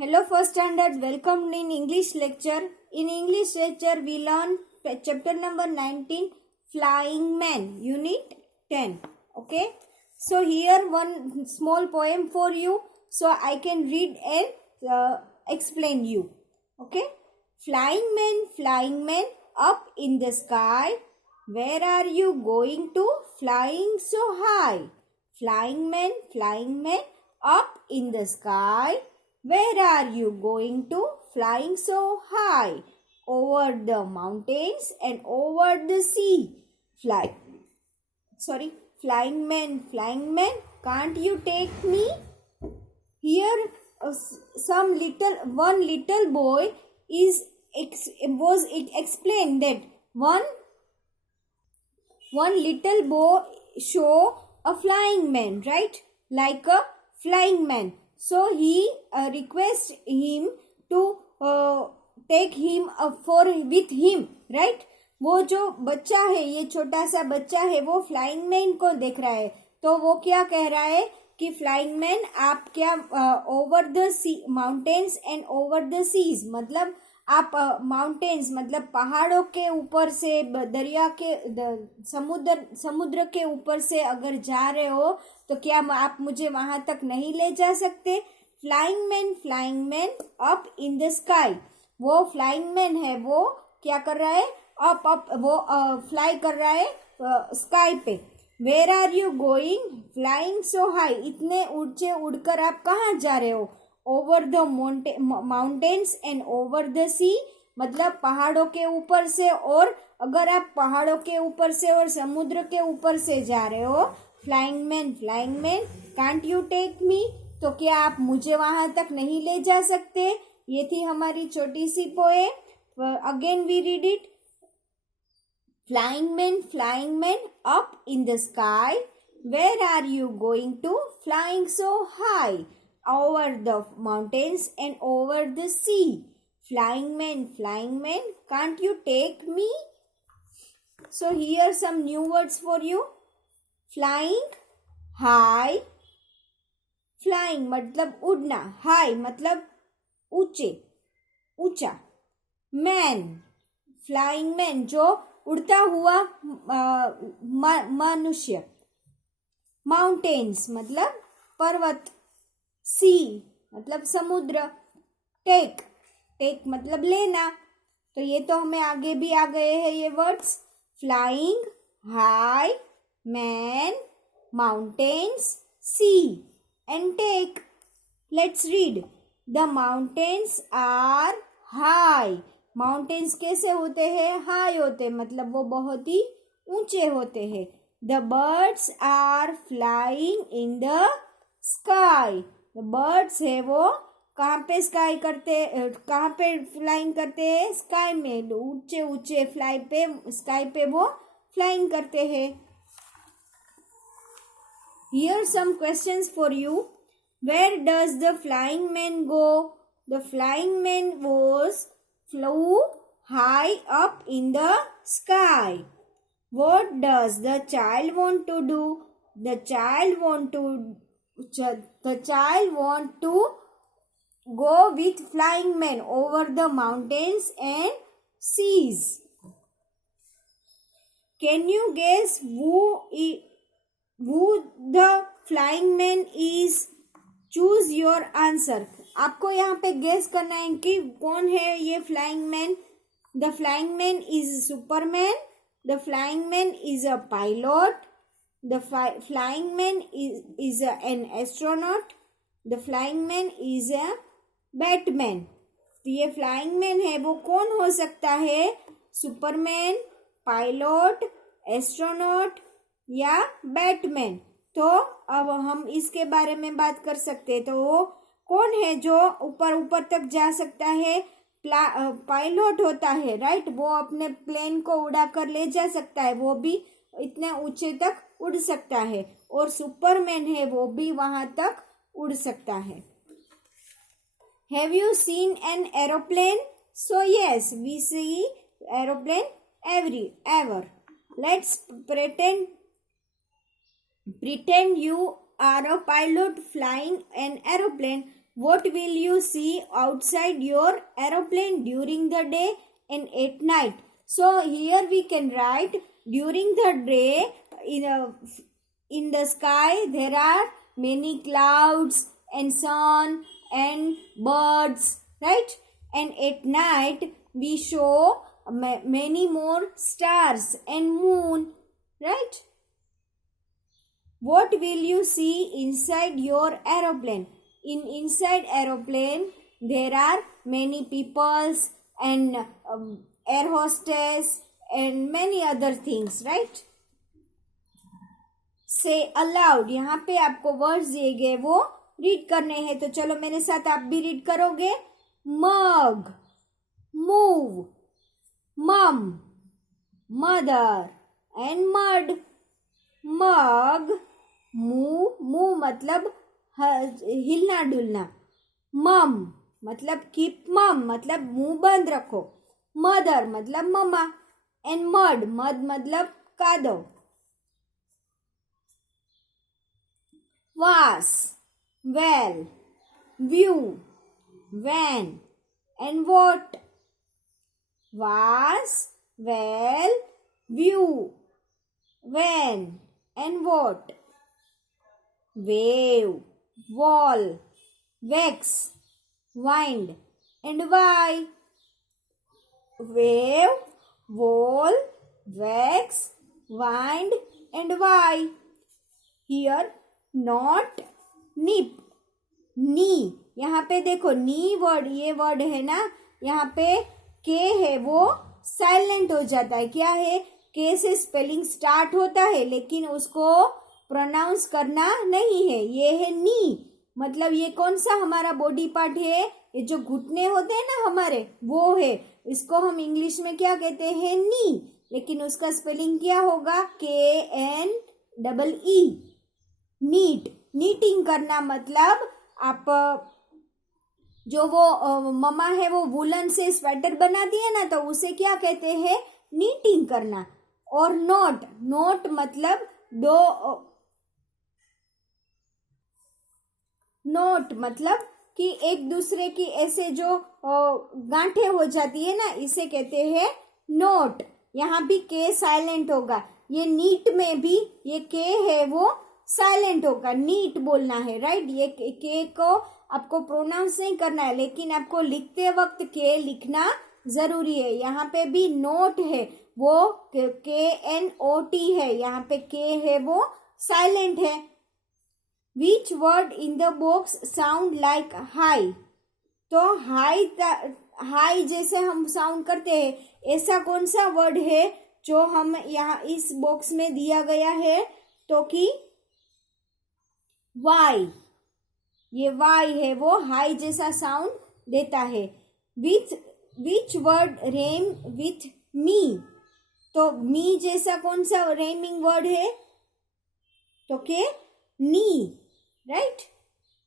Hello, first standard. Welcome in English lecture. In English lecture, we learn chapter number 19, Flying Man, Unit 10. Okay. So here one small poem for you. So I can read and explain you. Okay. Flying man, up in the sky. Where are you going to? Flying so high. Flying man, up in the sky. Where are you going to? Flying so high. Over the mountains and over the sea. Flying man, can't you take me? Here, one little boy was explained that one little boy show a flying man, right? Like a flying man. So he request him to take him with him, right? वो जो बच्चा है, ये छोटा सा बच्चा है, वो फ्लाइंग मैन को देख रहा है. तो वो क्या कह रहा है कि फ्लाइंग मैन आप क्या over the sea mountains and over the seas, मतलब आप माउंटेन्स मतलब पहाड़ों के ऊपर से दरिया के समुद्र के ऊपर से अगर जा रहे हो तो क्या आप मुझे वहां तक नहीं ले जा सकते. Flying man up in the sky. वो फ्लाइंग मैन है, वो क्या कर रहा है, अप वो फ्लाई कर रहा है स्काई पे. Where are you going? Flying so high. इतने ऊंचे उड़कर आप कहाँ जा रहे हो? Over the mountains and over the sea, मतलब पहाड़ों के ऊपर से, और अगर आप पहाड़ों के ऊपर से और समुद्र के ऊपर से जा रहे हो. Flying man can't you take me, तो क्या आप मुझे वहां तक नहीं ले जा सकते. ये थी हमारी छोटी सी poem. Again we read it. Flying man, up in the sky. Where are you going to? Flying so high. Over the mountains and over the sea. Flying man, can't you take me? So here some new words for you. Flying, high. Flying मतलब उड़ना, high मतलब ऊंचे, ऊंचा. Man, flying man जो उड़ता हुआ मनुष्य. Mountains मतलब पर्वत. सी मतलब समुद्र. टेक मतलब लेना. तो ये तो हमें आगे भी आ गए हैं ये words. Flying, high, man, mountains, sea and take. Let's read. The mountains are high. Mountains कैसे होते हैं? हाई होते, मतलब वो बहुत ही ऊंचे होते हैं. The birds are flying in the sky. Birds है वो कहाँ पे कहाँ पे फ्लाइंग करते हैं? स्काई में. ऊंचे ऊंचे स्काई पे वो फ्लाइंग करते हैं. Here some questions for you. Where does the flying man go? The flying man flew high up in the sky. What does the child want to do? The child want to go with flying man over the mountains and seas. Can you guess who the flying man is? Choose your answer. आपको यहाँ पे guess करना है कि कौन है ये flying man. The flying man is Superman. The flying man is a pilot. The flying man is an astronaut. The flying man is a Batman. तो ये फ्लाइंग मैन है वो कौन हो सकता है? सुपरमैन, पायलट, एस्ट्रोनॉट या बैटमैन. तो अब हम इसके बारे में बात कर सकते हैं. तो वो कौन है जो ऊपर तक जा सकता है? पायलट होता है, राइट. वो अपने प्लेन को उड़ा कर ले जा सकता है, वो भी इतने ऊंचे तक उड़ सकता है. और सुपरमैन है वो भी वहां तक उड़ सकता है. Have you seen an aeroplane? So yes, we see aeroplane ever. Let's pretend you are a pilot flying an aeroplane. what will you see outside your aeroplane during the day and at night? So here we can write, during the day in the sky there are many clouds and sun and birds, right? And at night we show many more stars and moon, right? What will you see inside your aeroplane? Inside aeroplane there are many peoples and air hostess and many other things, right? Say aloud. यहाँ पे आपको words दिए गए वो read करने हैं, तो चलो मेरे साथ आप भी रीड करोगे. मग, मूव, मम, mother and mud. Mug, move मतलब हिलना डुलना. मम मतलब कीप मम मतलब मुंह बंद रखो. मदर मतलब मम्मा. एंड मड मतलब कादव. Was, well, view, van and what. Was, well, view, van and what. wave, wall, wax, wind and why. Wave, wall, wax, wind and why. Here not nip, knee. यहाँ पे देखो नी word, ये word है ना, यहाँ पे के है वो साइलेंट हो जाता है. क्या है? के से स्पेलिंग स्टार्ट होता है लेकिन उसको प्रोनाउंस करना नहीं है. ये है नी. मतलब ये कौन सा हमारा बॉडी पार्ट है? ये जो घुटने होते हैं ना हमारे, वो है. इसको हम इंग्लिश में क्या कहते हैं? नी. लेकिन उसका स्पेलिंग क्या होगा? KNEE. नीट. नीटिंग करना मतलब आप जो वो मम्मा है वो वुलन से स्वेटर बनाती है ना, तो उसे क्या कहते हैं? नीटिंग करना. और नोट, नोट मतलब दो, नोट मतलब कि एक दूसरे की ऐसे जो गांठे हो जाती है ना, इसे कहते हैं नोट. यहाँ भी के साइलेंट होगा. ये नीट में भी ये के है वो साइलेंट होगा. नीट बोलना है, राइट? ये के को आपको प्रोनाउंस नहीं करना है लेकिन आपको लिखते वक्त के लिखना जरूरी है. यहाँ पे भी नोट है वो KNOT है. यहाँ पे के है वो साइलेंट है. Which word in the box sound like high? तो हाई जैसे हम साउंड करते हैं, ऐसा कौन सा वर्ड है जो हम यहाँ इस बॉक्स में दिया गया है? तो कि वाई. ये वाई है वो हाई जैसा साउंड देता है. Which word rhyme with me? तो मी जैसा कौन सा रेमिंग वर्ड है? तो के नी, राइट?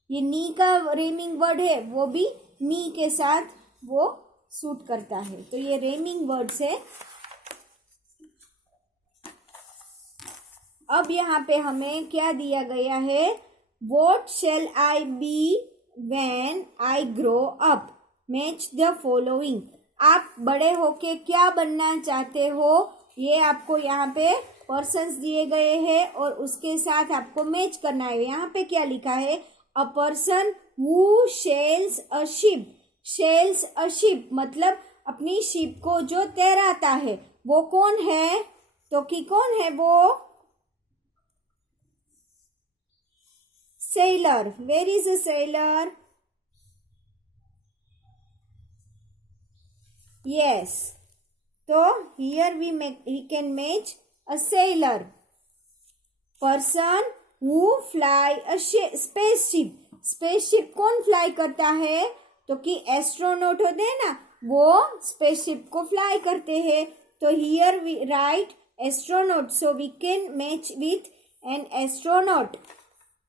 ये नी का रेमिंग वर्ड है, वो भी मी के साथ वो सूट करता है. तो ये रेमिंग वर्ड्स है. अब यहाँ पे हमें क्या दिया गया है? What shall I be when I grow up? Match the following. आप बड़े होके क्या बनना चाहते हो? ये आपको यहाँ पे पर्सन्स दिए गए हैं और उसके साथ आपको मैच करना है. यहाँ पे क्या लिखा है? A person who sells a ship. Sells a ship मतलब अपनी शिप को जो तैराता है, वो कौन है? तो कि कौन है वो? sailor. Where is a sailor? Yes. So here we can match a sailor. Person who fly a spaceship. spaceship कौन फ्लाई करता है? तो कि एस्ट्रोनॉट होते हैं ना, वो स्पेसशिप को फ्लाई करते हैं. तो here we write astronaut. So we can match with an astronaut.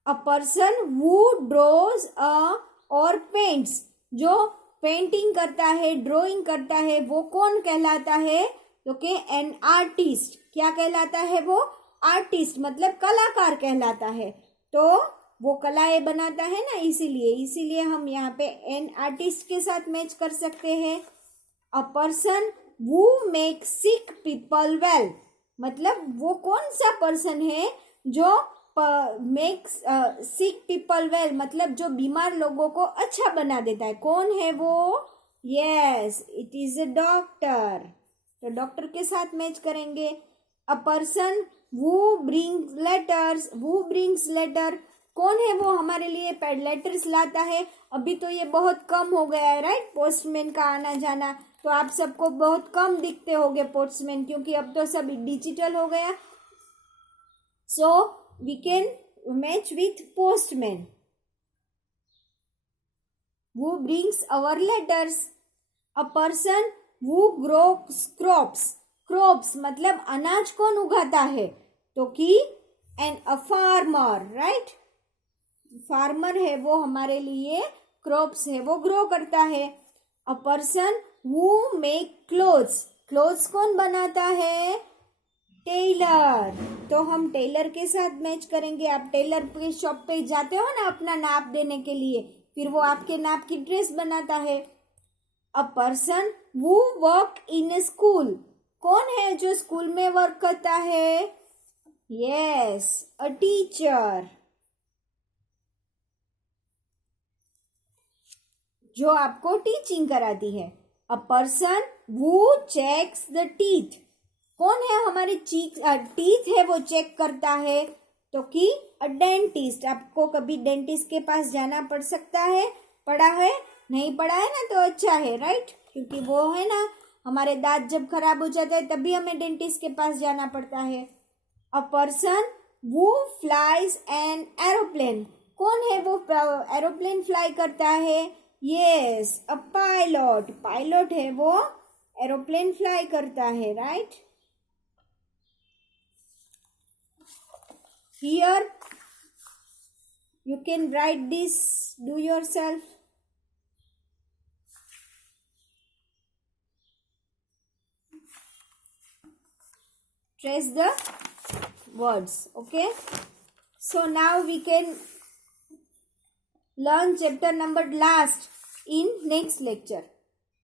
A person who draws or paints. जो पेंटिंग करता है, ड्राइंग करता है, वो कौन कहलाता है? तो कि एन आर्टिस्ट. क्या कहलाता है वो? आर्टिस्ट मतलब कलाकार कहलाता है. तो वो कलाएं बनाता है ना, इसीलिए हम यहाँ पे एन आर्टिस्ट के साथ मैच कर सकते हैं. अ person who make sick people well, मतलब वो कौन सा पर्सन है जो मेक्स सिक पीपल वेल, मतलब जो बीमार लोगों को अच्छा बना देता है. कौन है वो? Yes, it is a doctor. तो डॉक्टर के साथ मैच करेंगे. A person who brings letter, कौन है वो हमारे लिए लेटर्स लाता है. अभी तो ये बहुत कम हो गया है, राइट, पोस्टमैन का आना जाना. तो आप सबको बहुत कम दिखते होंगे पोस्टमैन, क्योंकि अब तो सब डिजिटल हो गया. So we can match with postman. who brings our letters. A person who grows crops मतलब अनाज कौन उगाता है? तो कि अ फार्मर, राइट. फार्मर है वो हमारे लिए, क्रॉप्स है वो ग्रो करता है. A person who make clothes कौन बनाता है? टेलर. तो हम टेलर के साथ मैच करेंगे. आप टेलर के शॉप पे जाते हो ना अपना नाप देने के लिए, फिर वो आपके नाप की ड्रेस बनाता है. A person who work in A school, कौन है जो स्कूल में वर्क करता है? यस, अ टीचर, जो आपको टीचिंग कराती है. A person who checks the teeth, कौन है हमारे टीथ है वो चेक करता है? तो कि अ डेंटिस्ट. आपको कभी डेंटिस्ट के पास जाना पड़ सकता है, पड़ा है? नहीं पड़ा है ना, तो अच्छा है, राइट, क्योंकि वो है ना, हमारे दांत जब खराब हो जाते हैं तभी हमें डेंटिस्ट के पास जाना पड़ता है. A person who flies an aeroplane, कौन है वो एरोप्लेन फ्लाई करता है? यस, अ पायलट है वो एरोप्लेन फ्लाई करता है, right. Here you can write this, do yourself. Trace the words, okay. So now we can learn chapter number last in next lecture.